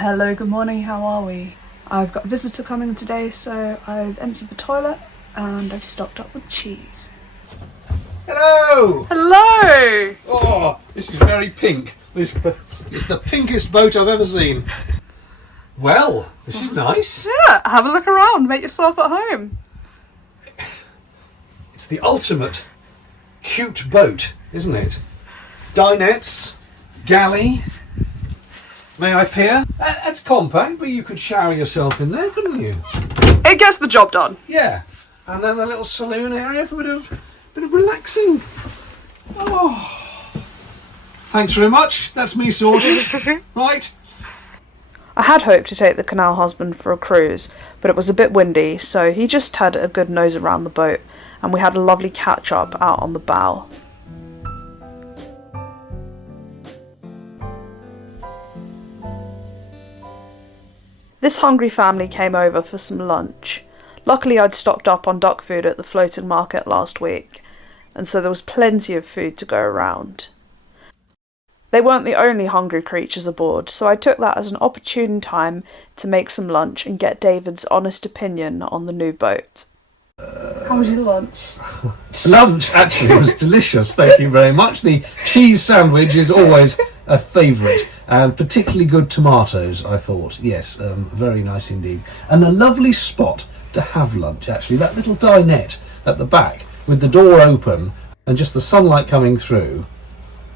Hello, good morning, how are we? I've got a visitor coming today, so I've emptied the toilet and I've stocked up with cheese. Hello! Hello! Oh, this is very pink. It's the pinkest boat I've ever seen. Well, this is nice. Yeah, have a look around, make yourself at home. It's the ultimate cute boat, isn't it? Dinettes, galley. May I peer? It's compact, but you could shower yourself in there, couldn't you? It gets the job done. Yeah. And then the little saloon area for a bit of relaxing. Oh. Thanks very much. That's me sorted. Right. I had hoped to take the canal husband for a cruise, but it was a bit windy, so he just had a good nose around the boat, and we had a lovely catch-up out on the bow. This hungry family came over for some lunch. Luckily I'd stocked up on duck food at the floating market last week, and so there was plenty of food to go around. They weren't the only hungry creatures aboard, so I took that as an opportune time to make some lunch and get David's honest opinion on the new boat. How was your lunch? Lunch actually was delicious, thank you very much. The cheese sandwich is always a favourite, and particularly good tomatoes, I thought. Yes, very nice indeed. And a lovely spot to have lunch, actually. That little dinette at the back with the door open and just the sunlight coming through.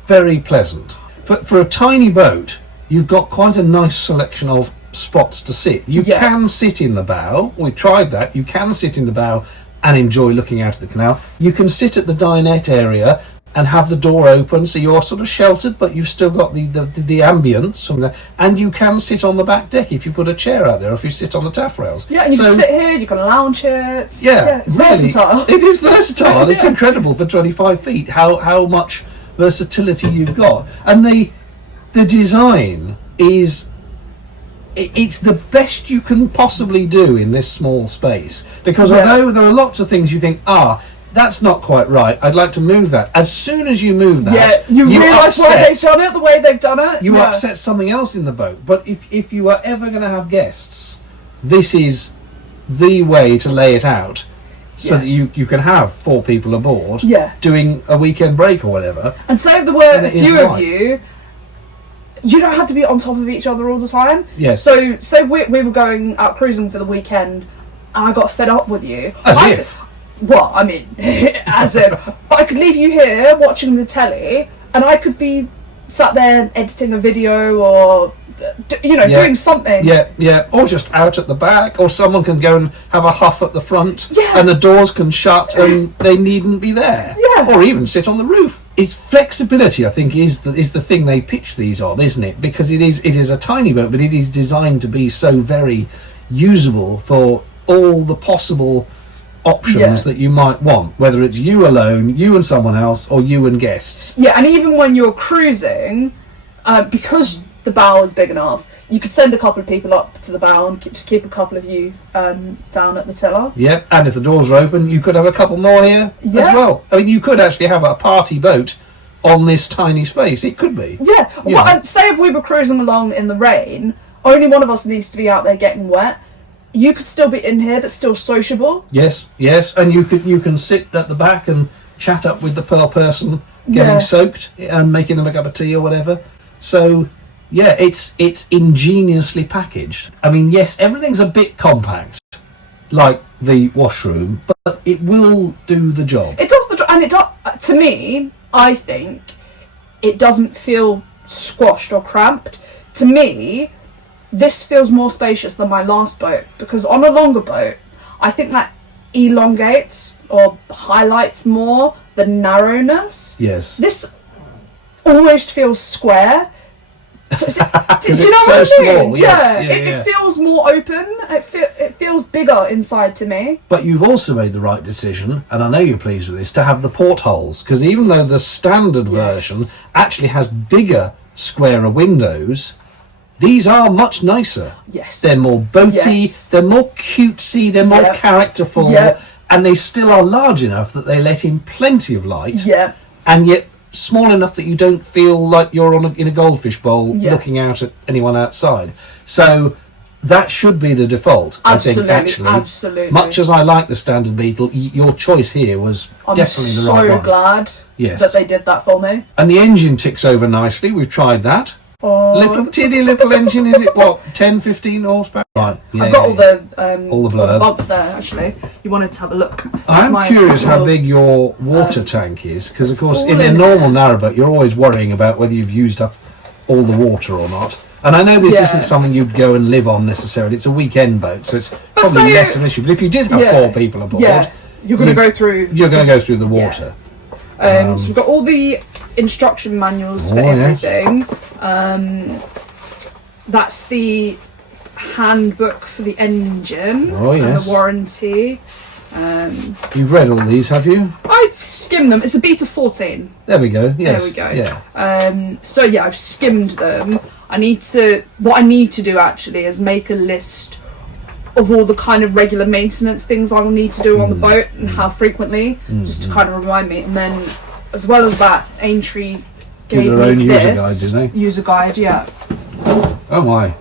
Very pleasant. For a tiny boat, you've got quite a nice selection of spots to sit. You can sit in the bow. We tried that. You can sit in the bow and enjoy looking out at the canal. You can sit at the dinette area and have the door open, so you're sort of sheltered, but you've still got the ambience from there. And you can sit on the back deck if you put a chair out there, or if you sit on the taffrails. Yeah, and you can sit here, you can lounge here. It's really, versatile. It is versatile. It's incredible for 25 feet how much versatility you've got. And the design is... It's the best you can possibly do in this small space, because although there are lots of things you think, that's not quite right, I'd like to move that. As soon as you move that, you realise why they've done it, the way they've done it. You upset something else in the boat. But if you are ever going to have guests, this is the way to lay it out, so that you can have 4 people aboard doing a weekend break or whatever. And say if there were a few of you, you don't have to be on top of each other all the time. Yes. So, say we were going out cruising for the weekend, and I got fed up with you. Well, I mean, as if. But I could leave you here watching the telly, and I could be sat there editing a video or, doing something. Yeah. Or just out at the back, or someone can go and have a huff at the front, and the doors can shut, and they needn't be there. Yeah. Or even sit on the roof. It's flexibility, I think, is the thing they pitch these on, isn't it? Because it is a tiny boat, but it is designed to be so very usable for all the possible options that you might want, whether it's you alone, you and someone else, or you and guests. Yeah, and even when you're cruising, because the bow is big enough, you could send a couple of people up to the bow and just keep a couple of you down at the tiller. Yeah, and if the doors are open, you could have a couple more here as well. I mean, you could actually have a party boat on this tiny space. It could be. Yeah, well, and say if we were cruising along in the rain, only one of us needs to be out there getting wet. You could still be in here, but still sociable. Yes, and you can sit at the back and chat up with the per person getting soaked and making them a cup of tea or whatever. So... yeah, it's ingeniously packaged. I mean, yes, everything's a bit compact, like the washroom, but it will do the job. It does the job, and it does. To me, I think it doesn't feel squashed or cramped. To me, this feels more spacious than my last boat, because on a longer boat, I think that elongates or highlights more the narrowness. Yes. This almost feels square. Do you know what I mean? Small, yes. It feels more open. It feels bigger inside to me. But you've also made the right decision, and I know you're pleased with this, to have the portholes, because even though the standard version actually has bigger, squarer windows, these are much nicer. Yes. They're more boaty, they're more cutesy, they're more characterful, and they still are large enough that they let in plenty of light, and yet small enough that you don't feel like you're in a goldfish bowl looking out at anyone outside. So that should be the default. Absolutely, I think, actually. absolutely. Much as I like the standard Beetle, your choice here was definitely the right one. I'm so glad that they did that for me. And the engine ticks over nicely. We've tried that. Oh, little engine, is it? What, 10, 15 horsepower? Right. Yeah, I've got all the blurb. blurb there. Actually, you wanted to have a look. I'm curious how big your water tank is, because of course in a normal narrowboat you're always worrying about whether you've used up all the water or not. And I know this isn't something you'd go and live on necessarily. It's a weekend boat, so it's probably less of an issue. But if you did have 4 people aboard, you're going to go through. You're going to go through the water. So we've got all the instruction manuals for everything. That's the handbook for the engine and the warranty. You've read all these, have you? I've skimmed them. It's a beta 14. There we go. Yes. There we go. Yeah. So yeah, I've skimmed them. What I need to do actually is make a list of all the kind of regular maintenance things I will need to do on the boat and how frequently, just to kind of remind me. And then, as well as that, Aintree gave me this user guide. Yeah. Oh my.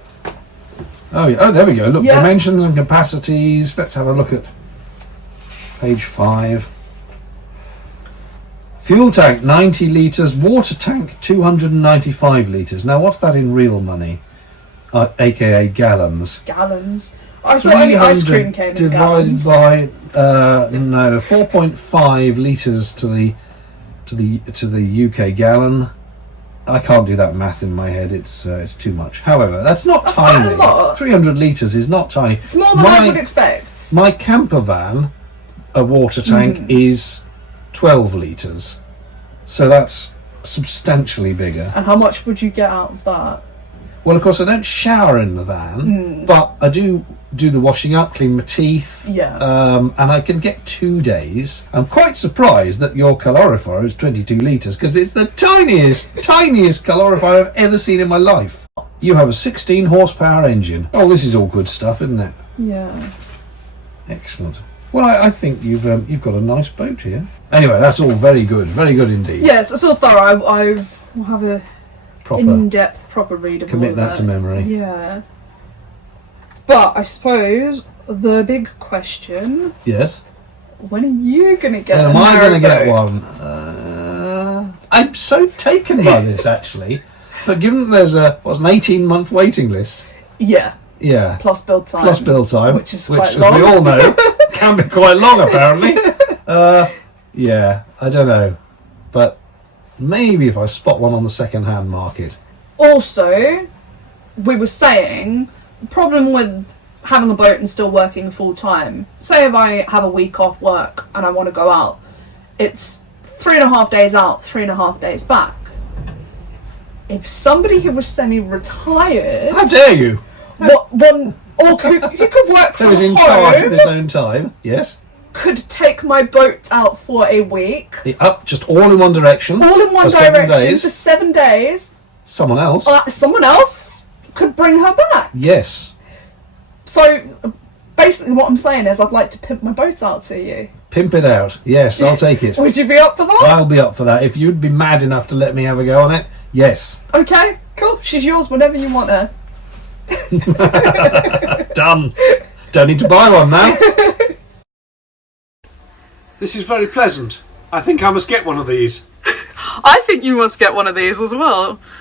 Oh yeah. Oh, there we go. Look, dimensions and capacities. Let's have a look at page 5. Fuel tank 90 litres, water tank 295 litres. Now, what's that in real money? AKA gallons. Gallons. I thought only ice cream came in gallons. Divided by 4.5 litres to the UK gallon. I can't do that math in my head. It's too much. However, that's tiny. Quite a lot. 300 litres is not tiny. It's more than I would expect. My camper van, a water tank, is 12 litres. So that's substantially bigger. And how much would you get out of that? Well, of course, I don't shower in the van, but I do the washing up, clean my teeth, and I can get 2 days. I'm quite surprised that your calorifier is 22 litres, because it's the tiniest calorifier I've ever seen in my life. You have a 16 horsepower engine. Oh, this is all good stuff, isn't it? Yeah. Excellent. Well, I think you've got a nice boat here. Anyway, that's all very good indeed. Yes, it's all thorough. I will have a in-depth, proper read of all commit that to memory. Yeah. But I suppose the big question. Yes. When are you going to get? When am I going to get one? I'm so taken by this actually, but given that there's an 18-month waiting list. Yeah. Yeah. Plus build time. Which as we all know, can be quite long apparently. Yeah, I don't know, but maybe if I spot one on the second-hand market. Also, we were saying the problem with having a boat and still working full time. Say if I have a week off work and I want to go out, it's 3.5 days out, 3.5 days back. If somebody who was semi-retired, how dare you? Or who could work from home, who was in charge of his own time, yes, could take my boat out for a week. Just all in one direction. All in one direction for 7 days. Someone else could bring her back. Yes. So basically what I'm saying is I'd like to pimp my boat out to you. Pimp it out. Yes, I'll take it. Would you be up for that? I'll be up for that. If you'd be mad enough to let me have a go on it, yes. Okay, cool. She's yours whenever you want her. Done. Don't need to buy one now. This is very pleasant. I think I must get one of these. I think you must get one of these as well.